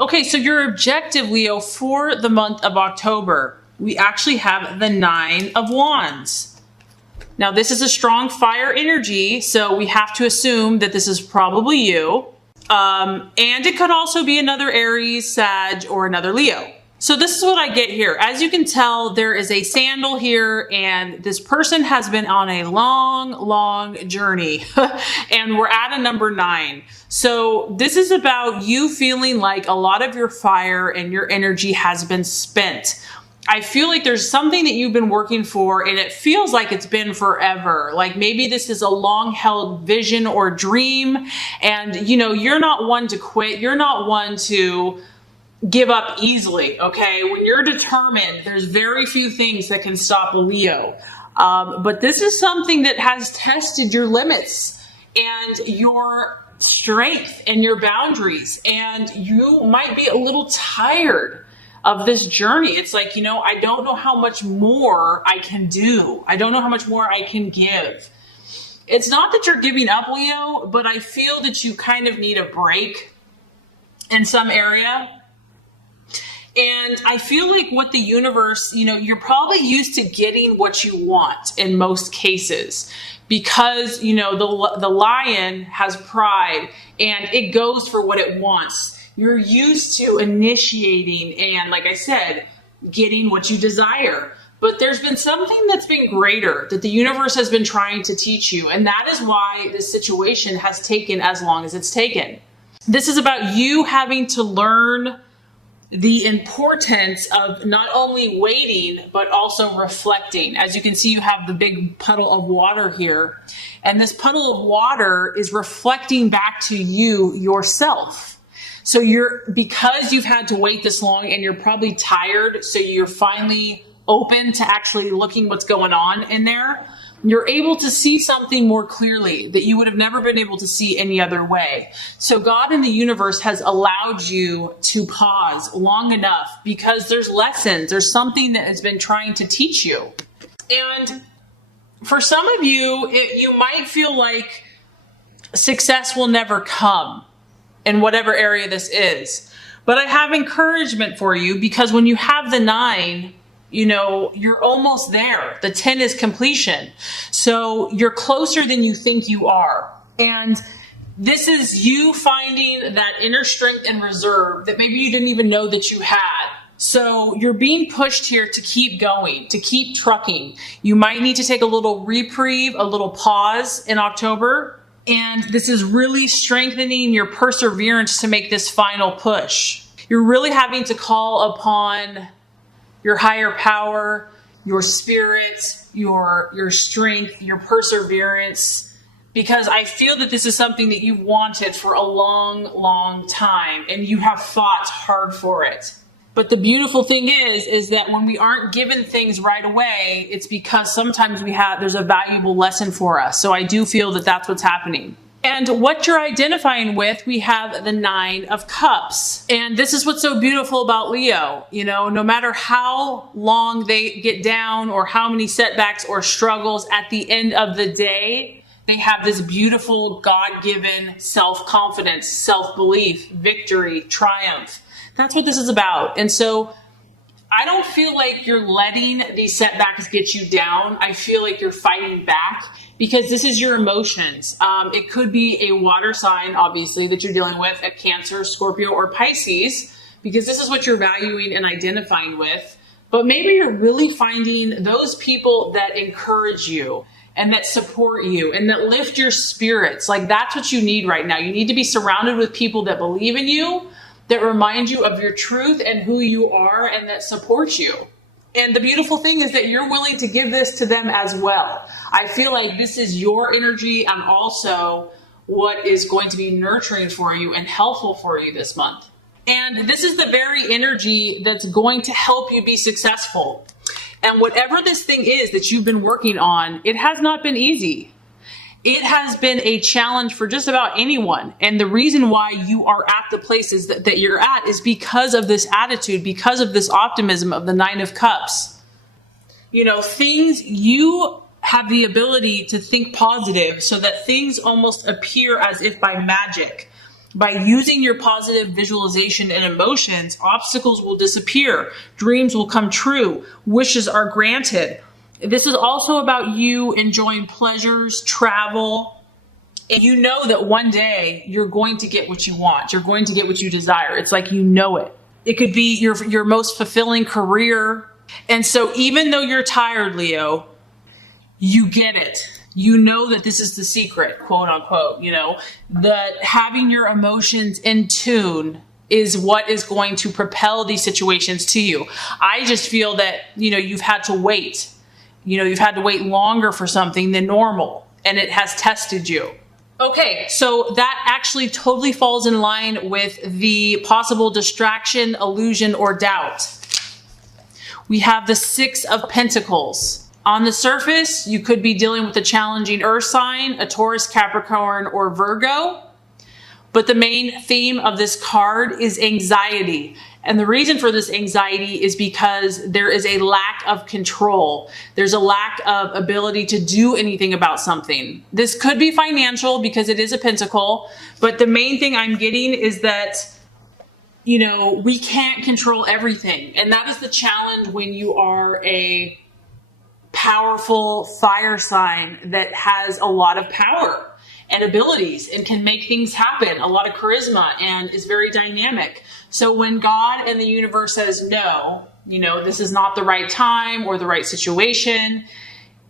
Okay, so your objective, Leo, for the month of October, we actually have the Nine of Wands. Now, this is a strong fire energy, so we have to assume that this is probably you. And it could also be another Aries, Sag, or another Leo. So this is what I get here. As you can tell, there is a sandal here, and this person has been on a long, long journey. And we're at a number 9. So this is about you feeling like a lot of your fire and your energy has been spent. I feel like there's something that you've been working for, and it feels like it's been forever. Like maybe this is a long held vision or dream, and you're not one to quit. You're not one to give up easily. Okay. When you're determined, there's very few things that can stop a Leo. But this is something that has tested your limits and your strength and your boundaries. And you might be a little tired of this journey. It's like, I don't know how much more I can do. I don't know how much more I can give. It's not that you're giving up, Leo, but I feel that you kind of need a break in some area. And I feel like with the universe, you're probably used to getting what you want in most cases because, the lion has pride and it goes for what it wants. You're used to initiating and, like I said, getting what you desire. But there's been something that's been greater that the universe has been trying to teach you. And that is why this situation has taken as long as it's taken. This is about you having to learn the importance of not only waiting, but also reflecting. As you can see, you have the big puddle of water here. And this puddle of water is reflecting back to you yourself. So because you've had to wait this long and you're probably tired, so you're finally open to actually looking what's going on in there, you're able to see something more clearly that you would have never been able to see any other way. So God in the universe has allowed you to pause long enough because there's lessons, there's something that has been trying to teach you. And for some of you, you might feel like success will never come in whatever area this is. But I have encouragement for you because when you have the 9, you're almost there. The 10 is completion. So you're closer than you think you are. And this is you finding that inner strength and reserve that maybe you didn't even know that you had. So you're being pushed here to keep going, to keep trucking. You might need to take a little reprieve, a little pause in October. And this is really strengthening your perseverance to make this final push. You're really having to call upon your higher power, your spirit, your strength, your perseverance, because I feel that this is something that you've wanted for a long, long time, and you have fought hard for it. But the beautiful thing is that when we aren't given things right away, it's because sometimes there's a valuable lesson for us. So I do feel that that's what's happening. And what you're identifying with, we have the 9 of Cups. And this is what's so beautiful about Leo. No matter how long they get down or how many setbacks or struggles, at the end of the day, they have this beautiful God-given self-confidence, self-belief, victory, triumph. That's what this is about. And so I don't feel like you're letting these setbacks get you down. I feel like you're fighting back because this is your emotions. It could be a water sign, obviously, that you're dealing with, a Cancer, Scorpio, or Pisces, because this is what you're valuing and identifying with. But maybe you're really finding those people that encourage you and that support you and that lift your spirits. Like that's what you need right now. You need to be surrounded with people that believe in you, that remind you of your truth and who you are, and that support you. And the beautiful thing is that you're willing to give this to them as well. I feel like this is your energy and also what is going to be nurturing for you and helpful for you this month. And this is the very energy that's going to help you be successful. And whatever this thing is that you've been working on, it has not been easy. It has been a challenge for just about anyone. And the reason why you are at the places that you're at is because of this attitude, because of this optimism of the 9 of Cups. You have the ability to think positive so that things almost appear as if by magic. By using your positive visualization and emotions, obstacles will disappear, dreams will come true, wishes are granted. This is also about you enjoying pleasures, travel, and you know that one day you're going to get what you want. You're going to get what you desire. It's like you know it. It could be your most fulfilling career. And so even though you're tired, Leo, you get it. You know that this is the secret, quote unquote, that having your emotions in tune is what is going to propel these situations to you. I just feel that, you've had to wait. You've had to wait longer for something than normal, and it has tested you. Okay, so that actually totally falls in line with the possible distraction, illusion, or doubt. We have the Six of Pentacles. On the surface, you could be dealing with a challenging earth sign, a Taurus, Capricorn, or Virgo. But the main theme of this card is anxiety. And the reason for this anxiety is because there is a lack of control. There's a lack of ability to do anything about something. This could be financial because it is a pentacle. But the main thing I'm getting is that, we can't control everything. And that is the challenge when you are a powerful fire sign that has a lot of power and abilities and can make things happen, a lot of charisma, and is very dynamic. So when God and the universe says no, this is not the right time or the right situation,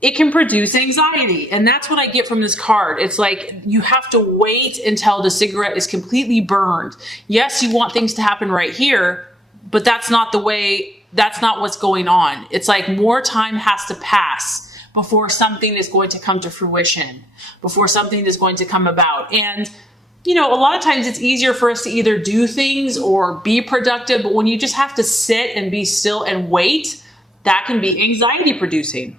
it can produce anxiety. And that's what I get from this card. It's like you have to wait until the cigarette is completely burned. Yes, you want things to happen right here, but that's not what's going on. It's like more time has to pass before something is going to come to fruition, before something is going to come about. And, a lot of times it's easier for us to either do things or be productive, but when you just have to sit and be still and wait, that can be anxiety producing.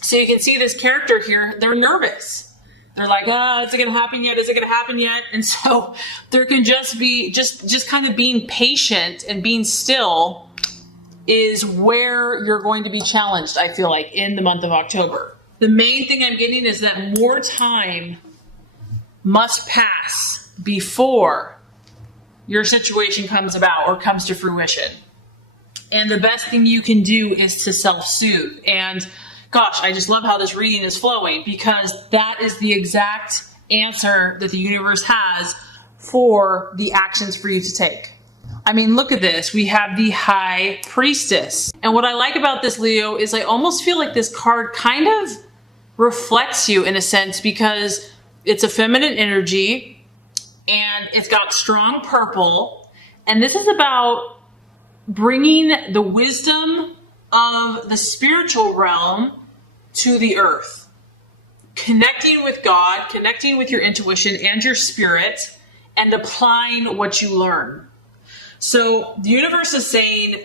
So you can see this character here, they're nervous. They're like, is it going to happen yet? Is it going to happen yet? And so there can just be just kind of being patient and being still is where you're going to be challenged, I feel like, in the month of October. The main thing I'm getting is that more time must pass before your situation comes about or comes to fruition. And the best thing you can do is to self-soothe. And gosh, I just love how this reading is flowing, because that is the exact answer that the universe has for the actions for you to take. I mean, look at this. We have the High Priestess. And what I like about this, Leo, is I almost feel like this card kind of reflects you in a sense, because it's a feminine energy and it's got strong purple. And this is about bringing the wisdom of the spiritual realm to the earth, connecting with God, connecting with your intuition and your spirit, and applying what you learn. So the universe is saying,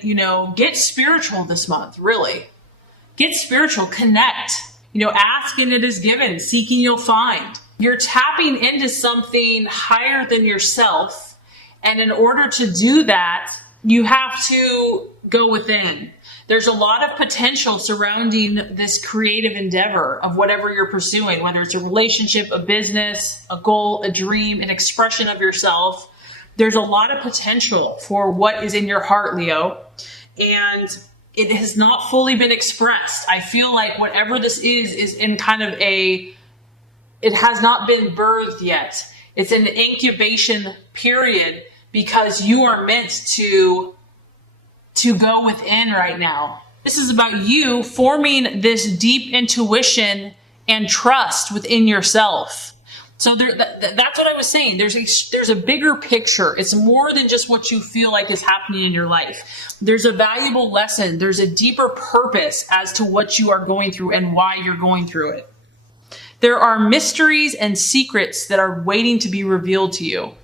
get spiritual this month, really. Get spiritual, connect. Ask and it is given, seeking you'll find. You're tapping into something higher than yourself. And in order to do that, you have to go within. There's a lot of potential surrounding this creative endeavor of whatever you're pursuing, whether it's a relationship, a business, a goal, a dream, an expression of yourself. There's a lot of potential for what is in your heart, Leo, and it has not fully been expressed. I feel like whatever this is in kind of it has not been birthed yet. It's an incubation period because you are meant to go within right now. This is about you forming this deep intuition and trust within yourself. So that's what I was saying. There's a bigger picture. It's more than just what you feel like is happening in your life. There's a valuable lesson. There's a deeper purpose as to what you are going through and why you're going through it. There are mysteries and secrets that are waiting to be revealed to you.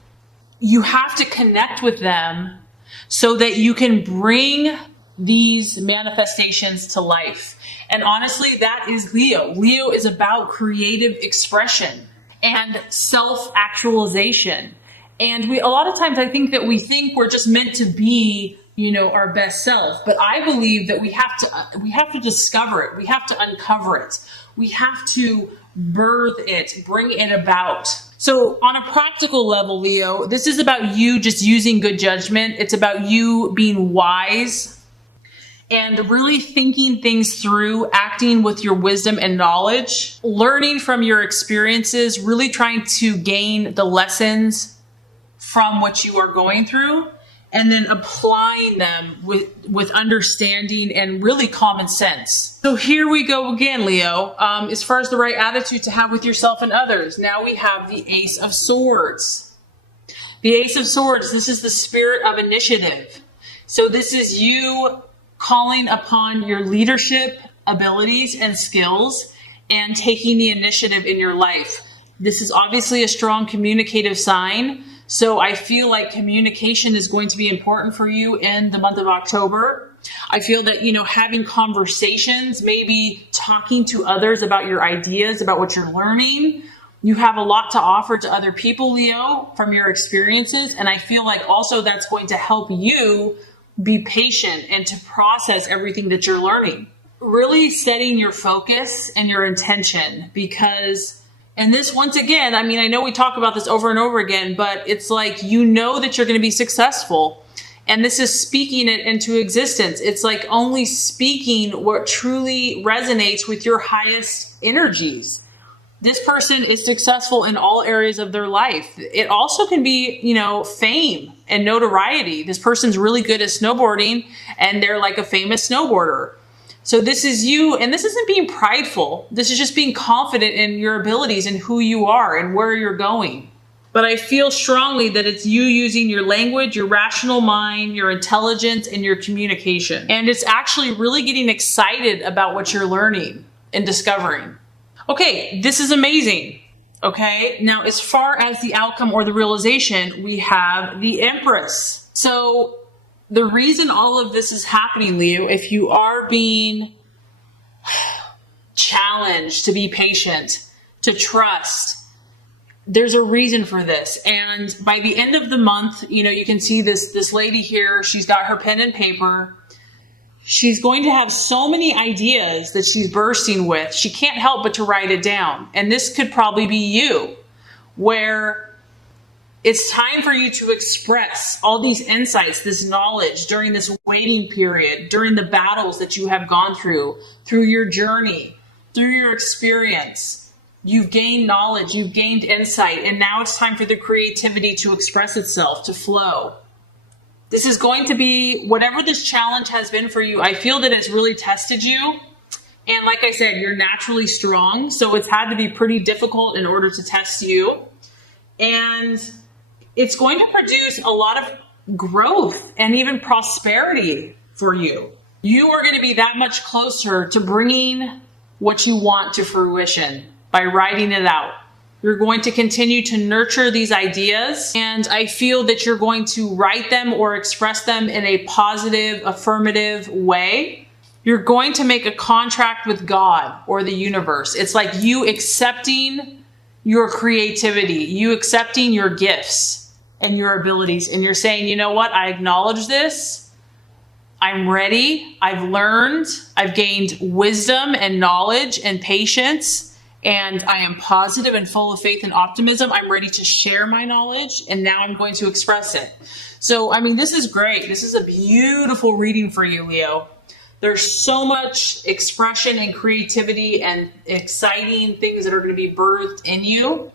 You have to connect with them so that you can bring these manifestations to life. And honestly, that is Leo. Leo is about creative expression and self-actualization. And a lot of times I think that we think we're just meant to be, our best self. But I believe that we have to discover it. We have to uncover it. We have to birth it, bring it about. So on a practical level, Leo, this is about you just using good judgment. It's about you being wise and really thinking things through, acting with your wisdom and knowledge, learning from your experiences, really trying to gain the lessons from what you are going through, and then applying them with understanding and really common sense. So here we go again, Leo, as far as the right attitude to have with yourself and others. Now we have the Ace of Swords. The Ace of Swords, this is the spirit of initiative. So this is you calling upon your leadership abilities and skills and taking the initiative in your life. This is obviously a strong communicative sign. So I feel like communication is going to be important for you in the month of October. I feel that, having conversations, maybe talking to others about your ideas, about what you're learning. You have a lot to offer to other people, Leo, from your experiences. And I feel like also that's going to help you be patient and to process everything that you're learning. Really setting your focus and your intention, because and this, once again, I know we talk about this over and over again, but it's like, that you're going to be successful. And this is speaking it into existence. It's like only speaking what truly resonates with your highest energies. This person is successful in all areas of their life. It also can be, fame and notoriety. This person's really good at snowboarding and they're like a famous snowboarder. So this is you, and this isn't being prideful. This is just being confident in your abilities and who you are and where you're going. But I feel strongly that it's you using your language, your rational mind, your intelligence, and your communication. And it's actually really getting excited about what you're learning and discovering. Okay, this is amazing. Okay, now as far as the outcome or the realization, we have the Empress. So the reason all of this is happening, Leo, if you are being challenged to be patient, to trust, there's a reason for this. And by the end of the month, you can see this lady here, she's got her pen and paper. She's going to have so many ideas that she's bursting with. She can't help but to write it down. And this could probably be you, where it's time for you to express all these insights, this knowledge during this waiting period, during the battles that you have gone through your journey, through your experience. You've gained knowledge, you've gained insight, and now it's time for the creativity to express itself, to flow. This is going to be, whatever this challenge has been for you, I feel that it's really tested you. And like I said, you're naturally strong, so it's had to be pretty difficult in order to test you. And it's going to produce a lot of growth and even prosperity for you. You are going to be that much closer to bringing what you want to fruition by writing it out. You're going to continue to nurture these ideas, and I feel that you're going to write them or express them in a positive, affirmative way. You're going to make a contract with God or the universe. It's like you accepting your creativity, you accepting your gifts and your abilities, and you're saying, you know what, I acknowledge this. I'm ready. I've learned. I've gained wisdom and knowledge and patience, and I am positive and full of faith and optimism. I'm ready to share my knowledge, and now I'm going to express it. So, this is great. This is a beautiful reading for you, Leo. There's so much expression and creativity and exciting things that are going to be birthed in you.